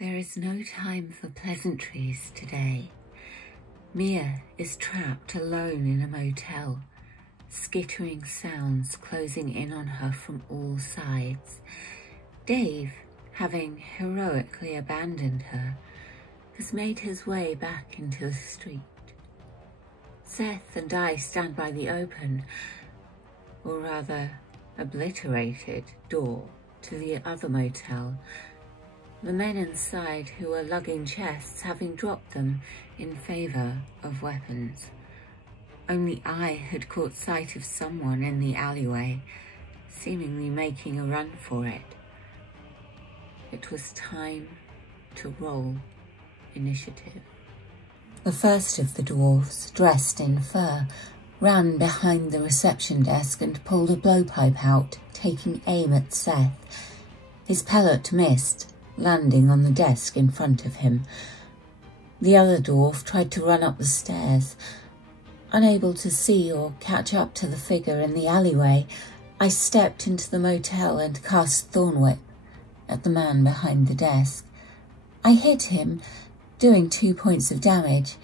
There is no time for pleasantries today. Mia is trapped alone in a motel, skittering sounds closing in on her from all sides. Dave, having heroically abandoned her, has made his way back into the street. Seth and I stand by the open, or rather obliterated, door to the other motel, the men inside who are lugging chests having dropped them in favour of weapons. Only I had caught sight of someone in the alleyway, seemingly making a run for it. It was time to roll initiative. The first of the dwarves, dressed in fur, ran behind the reception desk and pulled a blowpipe out, taking aim at Seth. His pellet missed, landing on the desk in front of him. The other dwarf tried to run up the stairs. Unable to see or catch up to the figure in the alleyway, I stepped into the motel and cast Thornwhip at the man behind the desk. I hit him, doing 2 points of damage,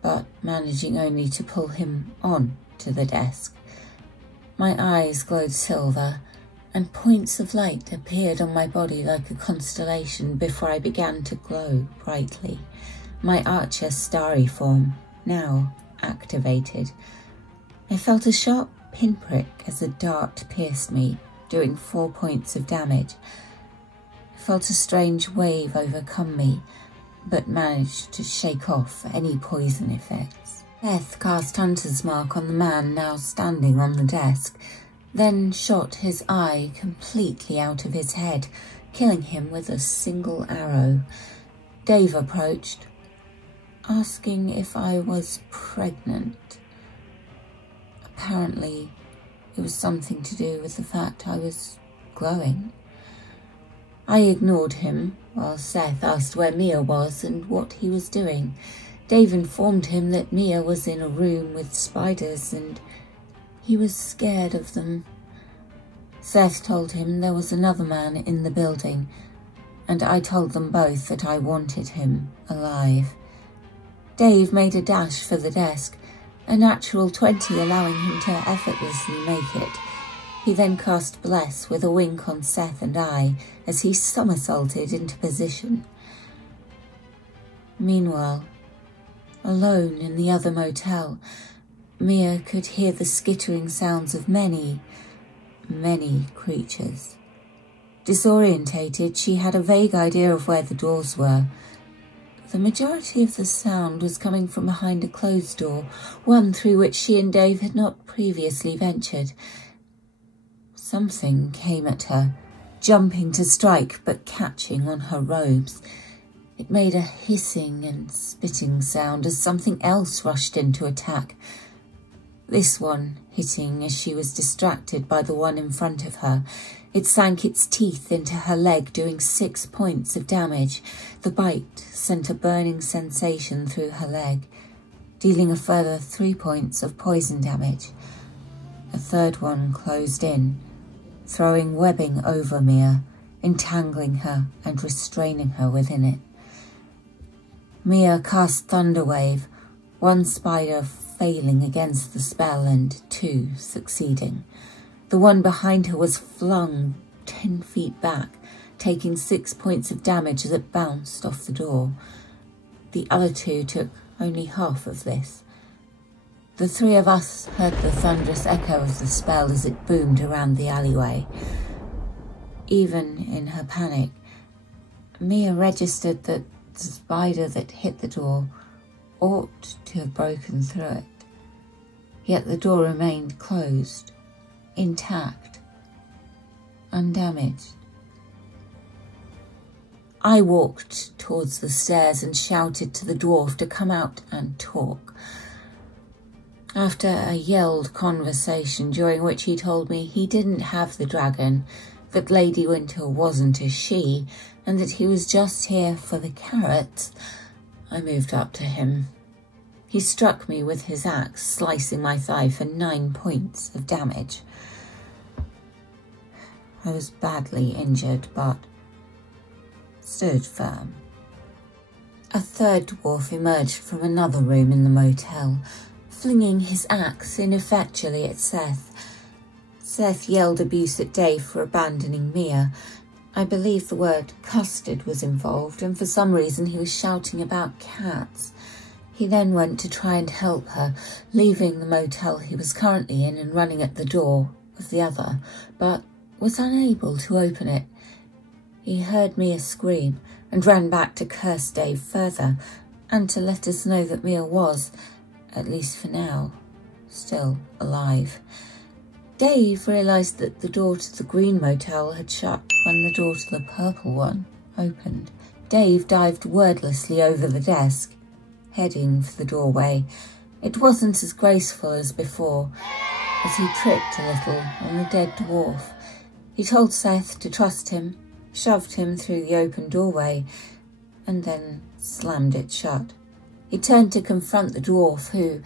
but managing only to pull him on to the desk. My eyes glowed silver, and points of light appeared on my body like a constellation before I began to glow brightly. My Archer starry form, now activated. I felt a sharp pinprick as a dart pierced me, doing 4 points of damage. I felt a strange wave overcome me, but managed to shake off any poison effects. Seth cast Hunter's Mark on the man now standing on the desk, then shot his eye completely out of his head, killing him with a single arrow. Dave approached, asking if I was pregnant. Apparently, it was something to do with the fact I was glowing. I ignored him, while Seth asked where Mia was and what he was doing. Dave informed him that Mia was in a room with spiders and he was scared of them. Seth told him there was another man in the building, and I told them both that I wanted him alive. Dave made a dash for the desk, a natural 20 allowing him to effortlessly make it. He then cast Bless with a wink on Seth and I as he somersaulted into position. Meanwhile, alone in the other motel, Mia could hear the skittering sounds of many creatures. Disorientated, she had a vague idea of where the doors were. The majority of the sound was coming from behind a closed door, one through which she and Dave had not previously ventured. Something came at her, jumping to strike but catching on her robes. It made a hissing and spitting sound as something else rushed in to attack. This one hitting as she was distracted by the one in front of her. It sank its teeth into her leg, doing 6 points of damage. The bite sent a burning sensation through her leg, dealing a further 3 points of poison damage. A third one closed in, throwing webbing over Mia, entangling her and restraining her within it. Mia cast Thunderwave, one spider failing against the spell and 2 succeeding. The one behind her was flung 10 feet back, taking 6 points of damage as it bounced off the door. The other 2 took only half of this. The 3 of us heard the thunderous echo of the spell as it boomed around the alleyway. Even in her panic, Mia registered that the spider that hit the door ought to have broken through it. Yet the door remained closed, intact, undamaged. I walked towards the stairs and shouted to the dwarf to come out and talk. After a yelled conversation during which he told me he didn't have the dragon, that Lady Winter wasn't a she, and that he was just here for the carrots, I moved up to him. He struck me with his axe, slicing my thigh for 9 points of damage. I was badly injured, but stood firm. A third dwarf emerged from another room in the motel, flinging his axe ineffectually at Seth. Seth yelled abuse at Dave for abandoning Mia. I believe the word custard was involved, and for some reason he was shouting about cats. He then went to try and help her, leaving the motel he was currently in and running at the door of the other, but was unable to open it. He heard Mia scream and ran back to curse Dave further, and to let us know that Mia was, at least for now, still alive. Dave realised that the door to the green motel had shut when the door to the purple one opened. Dave dived wordlessly over the desk, heading for the doorway. It wasn't as graceful as before, as he tripped a little on the dead dwarf. He told Seth to trust him, shoved him through the open doorway, and then slammed it shut. He turned to confront the dwarf who,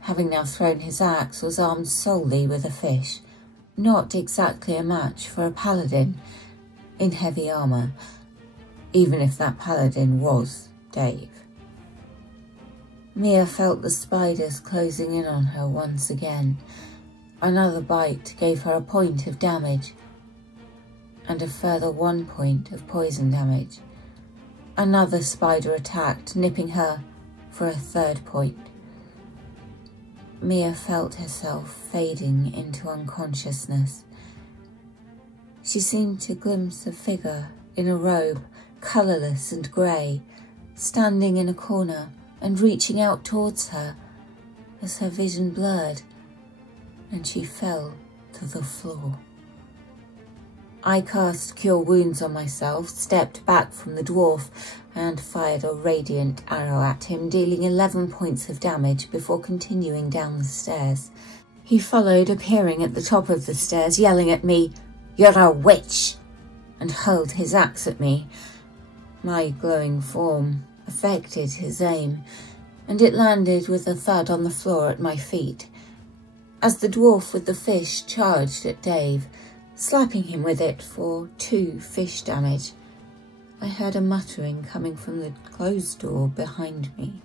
having now thrown his axe, was armed solely with a fish. Not exactly a match for a paladin in heavy armour, even if that paladin was Dave. Mia felt the spiders closing in on her once again. Another bite gave her a point of damage, and a further 1 point of poison damage. Another spider attacked, nipping her for a third point. Mia felt herself fading into unconsciousness. She seemed to glimpse a figure in a robe, colourless and grey, standing in a corner and reaching out towards her as her vision blurred and she fell to the floor. I cast Cure Wounds on myself, stepped back from the dwarf and fired a radiant arrow at him, dealing 11 points of damage before continuing down the stairs. He followed, appearing at the top of the stairs, yelling at me, "You're a witch!" and hurled his axe at me. My glowing form affected his aim, and it landed with a thud on the floor at my feet. As the dwarf with the fish charged at Dave, slapping him with it for 2 fish damage, I heard a muttering coming from the closed door behind me.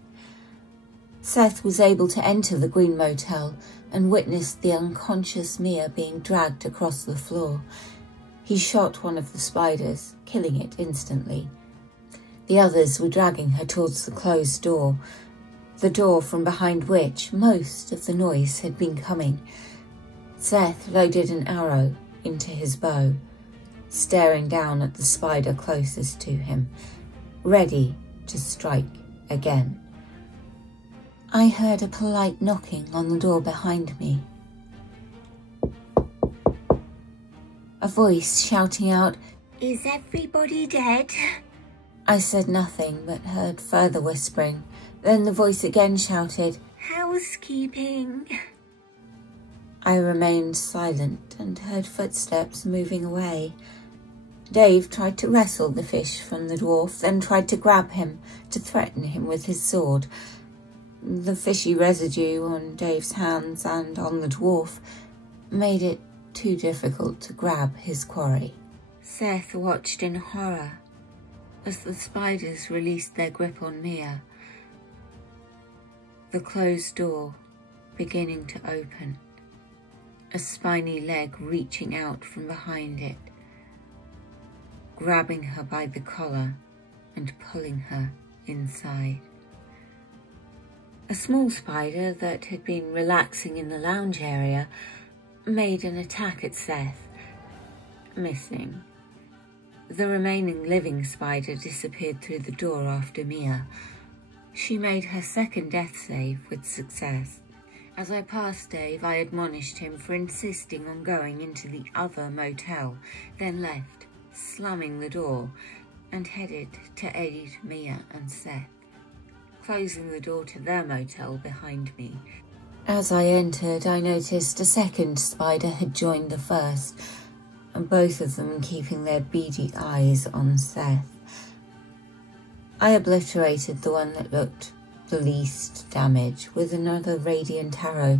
Seth was able to enter the green motel and witnessed the unconscious Mia being dragged across the floor. He shot one of the spiders, killing it instantly. The others were dragging her towards the closed door, the door from behind which most of the noise had been coming. Seth loaded an arrow into his bow, staring down at the spider closest to him, ready to strike again. I heard a polite knocking on the door behind me. A voice shouting out, "Is everybody dead?" I said nothing, but heard further whispering. Then the voice again shouted, "Housekeeping." I remained silent and heard footsteps moving away. Dave tried to wrestle the fish from the dwarf, then tried to grab him to threaten him with his sword. The fishy residue on Dave's hands and on the dwarf made it too difficult to grab his quarry. Seth watched in horror as the spiders released their grip on Mia, the closed door beginning to open, a spiny leg reaching out from behind it, grabbing her by the collar and pulling her inside. A small spider that had been relaxing in the lounge area made an attack at Seth, missing. The remaining living spider disappeared through the door after Mia. She made her second death save with success. As I passed Dave, I admonished him for insisting on going into the other motel, then left, slamming the door, and headed to aid Mia and Seth, closing the door to their motel behind me. As I entered, I noticed a second spider had joined the first, and both of them keeping their beady eyes on Seth. I obliterated the one that looked the least damage with another radiant arrow,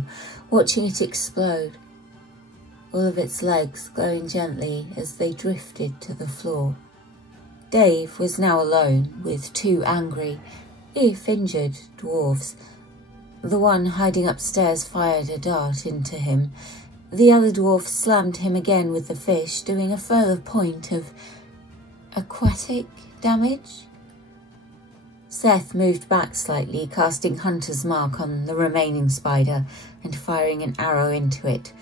watching it explode, all of its legs glowing gently as they drifted to the floor. Dave was now alone with 2 angry, if injured, dwarves. The one hiding upstairs fired a dart into him. The other dwarf slammed him again with the fish, doing a further point of aquatic damage. Seth moved back slightly, casting Hunter's Mark on the remaining spider and firing an arrow into it,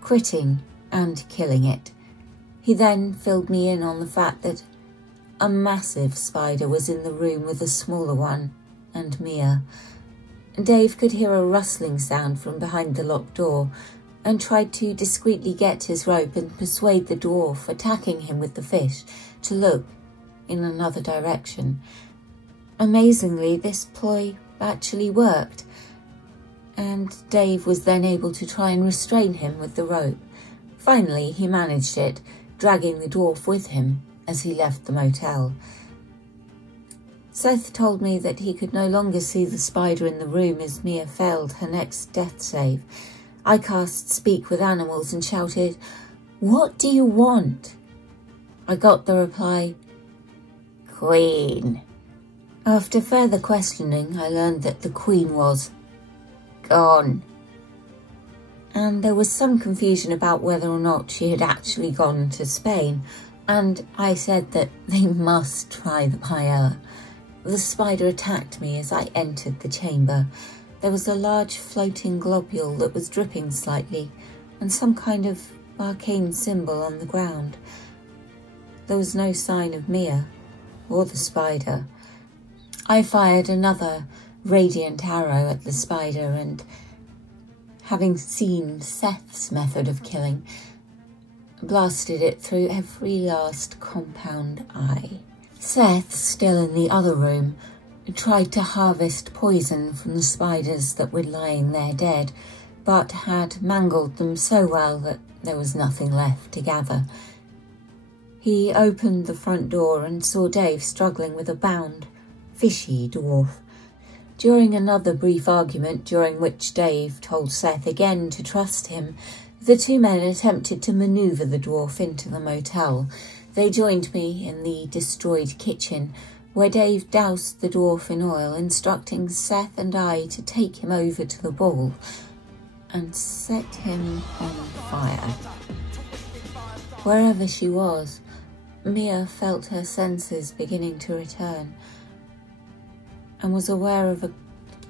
critting and killing it. He then filled me in on the fact that a massive spider was in the room with a smaller one, and Mia. Dave could hear a rustling sound from behind the locked door and tried to discreetly get his rope and persuade the dwarf attacking him with the fish to look in another direction. Amazingly, this ploy actually worked, and Dave was then able to try and restrain him with the rope. Finally, he managed it, dragging the dwarf with him as he left the motel. Seth told me that he could no longer see the spider in the room as Mia failed her next death save. I cast Speak with Animals and shouted, "What do you want?" I got the reply, "Queen." After further questioning, I learned that the Queen was gone. And there was some confusion about whether or not she had actually gone to Spain, and I said that they must try the paella. The spider attacked me as I entered the chamber. There was a large floating globule that was dripping slightly, and some kind of arcane symbol on the ground. There was no sign of Mia or the spider. I fired another radiant arrow at the spider and, having seen Seth's method of killing, blasted it through every last compound eye. Seth, still in the other room, tried to harvest poison from the spiders that were lying there dead, but had mangled them so well that there was nothing left to gather. He opened the front door and saw Dave struggling with a bound, fishy dwarf. During another brief argument, during which Dave told Seth again to trust him, the two men attempted to maneuver the dwarf into the motel. They joined me in the destroyed kitchen, where Dave doused the dwarf in oil, instructing Seth and I to take him over to the ball and set him on fire. Wherever she was, Mia felt her senses beginning to return and was aware of a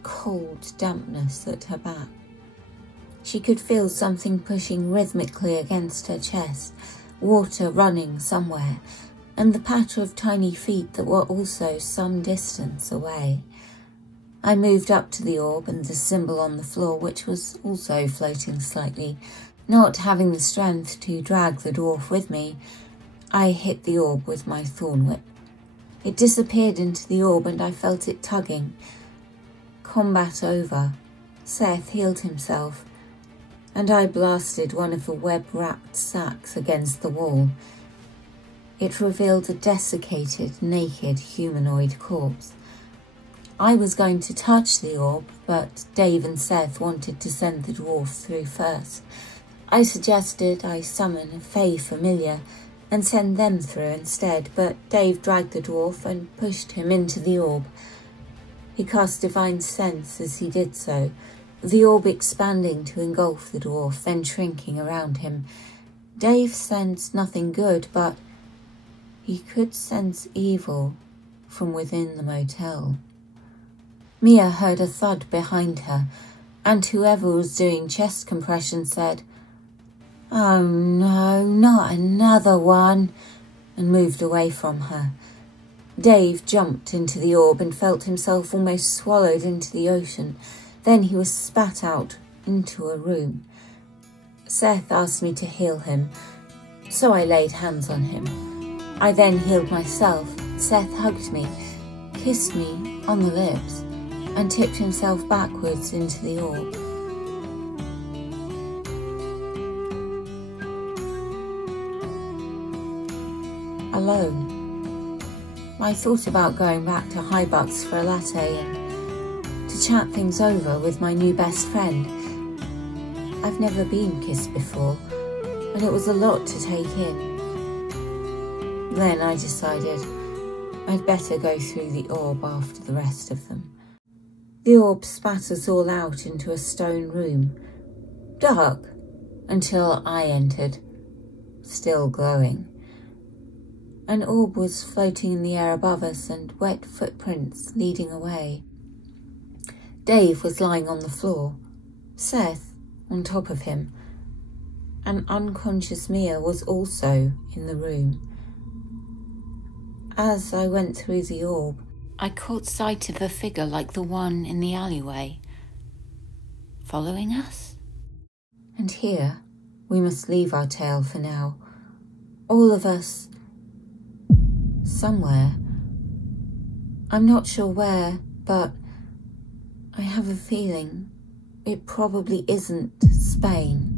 cold dampness at her back. She could feel something pushing rhythmically against her chest, water running somewhere, and the patter of tiny feet that were also some distance away. I moved up to the orb and the symbol on the floor, which was also floating slightly. Not having the strength to drag the dwarf with me, I hit the orb with my thorn whip. It disappeared into the orb and I felt it tugging. Combat over. Seth healed himself, and I blasted one of the web-wrapped sacks against the wall. It revealed a desiccated, naked humanoid corpse. I was going to touch the orb, but Dave and Seth wanted to send the dwarf through first. I suggested I summon a fey familiar and send them through instead, but Dave dragged the dwarf and pushed him into the orb. He cast Divine Sense as he did so, the orb expanding to engulf the dwarf, then shrinking around him. Dave sensed nothing good, but he could sense evil from within the motel. Mia heard a thud behind her, and whoever was doing chest compression said, "Oh no, not another one," and moved away from her. Dave jumped into the orb and felt himself almost swallowed into the ocean. Then he was spat out into a room. Seth asked me to heal him, so I laid hands on him. I then healed myself. Seth hugged me, kissed me on the lips, and tipped himself backwards into the orb. Alone. I thought about going back to Highbucks for a latte and to chat things over with my new best friend. I've never been kissed before, and it was a lot to take in. Then I decided I'd better go through the orb after the rest of them. The orb spat us all out into a stone room, dark until I entered, still glowing. An orb was floating in the air above us and wet footprints leading away. Dave was lying on the floor, Seth on top of him. An unconscious Mia was also in the room. As I went through the orb, I caught sight of a figure like the one in the alleyway, following us. And here, we must leave our tale for now. All of us, somewhere. I'm not sure where, but I have a feeling it probably isn't Spain.